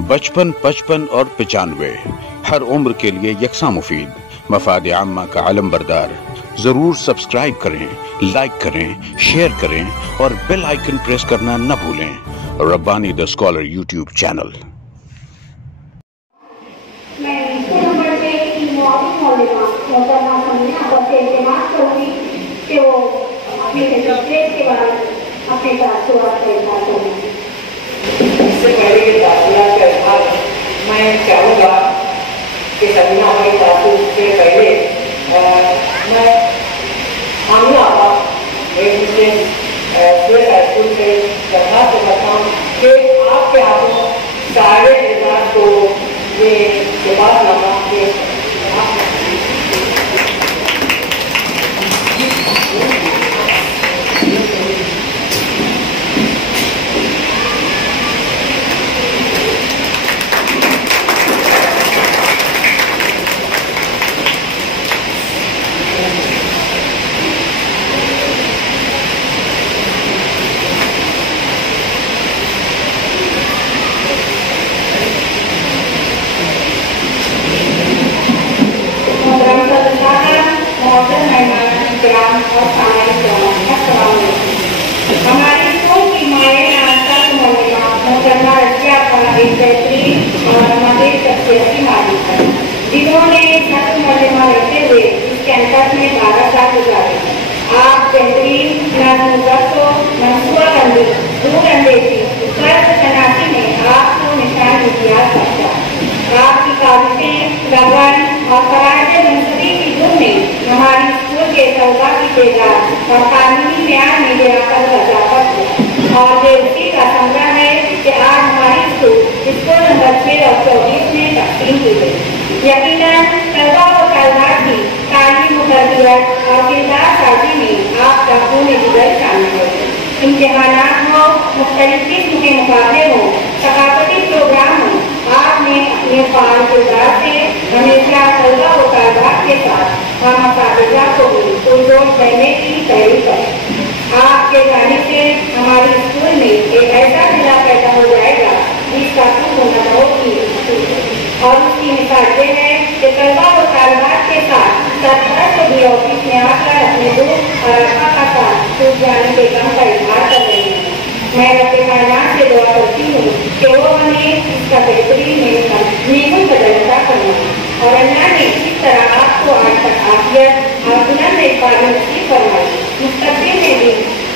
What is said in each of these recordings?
बचपन, 55 और 95 हर उम्र के लिए यकसा मुफीद, मफाद आम्मा का आलम बरदार। जरूर सब्सक्राइब करें, लाइक करें, शेयर करें और बेल आइकन प्रेस करना न भूलें। Rabbani the scholar YouTube channel. इससे पहले के दाखिला के अवसर मैं चाहूँगा कि सबीना हमारी दाखिल से पहले मैं आमिना आपा एक मुझे स्वेट हाईस्कूल से दरखास्त करता हूँ कि आपके हाथों सारे किताब को ये जवाबनामा के हमारी स्कूल की माएँ एक बेहतरीन और हमारे शख्सियती मालिक है जिन्होंने रहते हुए इस कैंपस में 12 साल गुजारे। आप बेहतरीन मनसूबाबंदी, दूरअंदेशी, तनाशी में आपको निशान इतिहास रखा। आपकी काबिलें लगन और फराज मुंसदी की धुन ने हमारी स्कूल के तलबा की तादाद और कानूनी म्यार में गिराकर इजाफा किया और ये उसी का संग्रह है कि आज हमारी स्कूल नंबर 6 और 24 में तकसीम की गई। यकीनन तलबा और तलबात की तालीम तरबियत और किरदार साजी में आपका खून जिगर शामिल है। इम्तिहानात हो, मुख्तलिफ किस्म के मुकाबले हो, सकाफती प्रोग्राम हो, आपने अपने फाल किरदार से हमेशा तलबा और तलबात के साथ हम मुकाबला को भी पुरजोर करने की तैयारी करें। आपके जाने से हमारे स्कूल में एक ऐसा जिला पैदा हो जाएगा जिसका होना बहुत ही और उसकी मिसाल ये है कि तलबा और तालिबात के साथ सरपरस्त भी ऑफिस में आकर अपने दोस्त और अफा का साथ छूट जाने के गम का इजहार कर रहे हैं। मैं रब्बे कायनात से दुआ करती हूँ कि वो हमें इसका बेहतरीन नेमत बदलता करना और अल्लाह ने इस तरह आपको आज तक आफियत और बुलंद इबादत नसीब फरमाई। मुस्तक़बिल में भी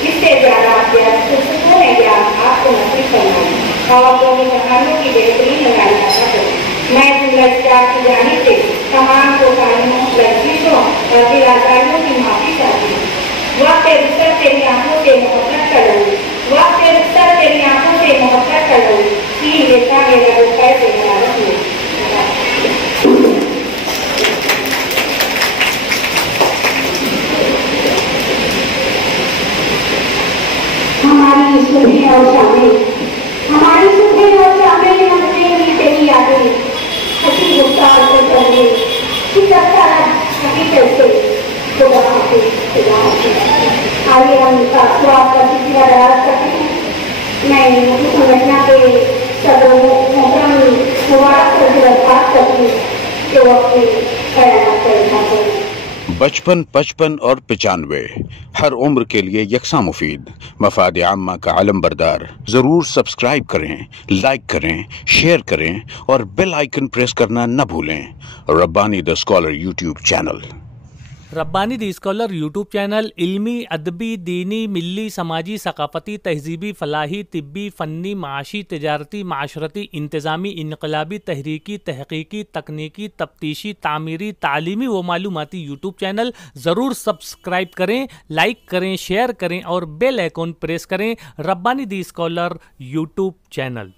इससे ज़्यादा आफियत सुकून आपको नसीब फरमाई और दोनों जहानों की बेहतरीन लगाई अता करें। मैं जुमला की जानिब से तमाम कोताहियों, लफ्ज़ों और दिलासारियों की माफ़ी चाहती हूँ। वक्त रुखसत तेरी आंखों से मोहब्बत कर लूँ, वक्त रुखसत तेरी आंखों से मोहब्बत कर लूँ, सीन लेता मेरा रुपये से मुबारक हो। हमारी सुबह और शामें, हमारी सुबह और शामें हमने भी तेरी यादें हसी गुफ्तार से पहले शिकता हकीकत से खुदा हाफिज़, खुदा हाफिज़। आइए हम आपका शुक्रिया अदा करते हैं। मैं मुख्य संगठन के सदर मोहतरम मुबारक को दरख्वास्त करती हूँ कि वो अपनी क़यामत का इज़हार करें। बचपन, 55 और 95 हर उम्र के लिए यकसा मुफीद, मफाद आम्मा का आलम बरदार। जरूर सब्सक्राइब करें, लाइक करें, शेयर करें और बेल आइकन प्रेस करना न भूलें। Rabbani the scholar YouTube channel. Rabbani the scholar YouTube channel इल्मी, अदबी, दीनी, मिली, समाजी, सकाफती, तहजीबी, फलाही, तिब्बी, फ़न्नी, माशी, तजारती, माशरती, इंतज़ामी, इनकलाबी, तहरीकी, तहकीकी, तकनीकी, तफ्तीशी, तामीरी, तालीमी व मालूमाती यूट्यूब चैनल। ज़रूर सब्सक्राइब करें, लाइक करें, शेयर करें और बेल आइकन प्रेस करें। Rabbani the scholar YouTube channel.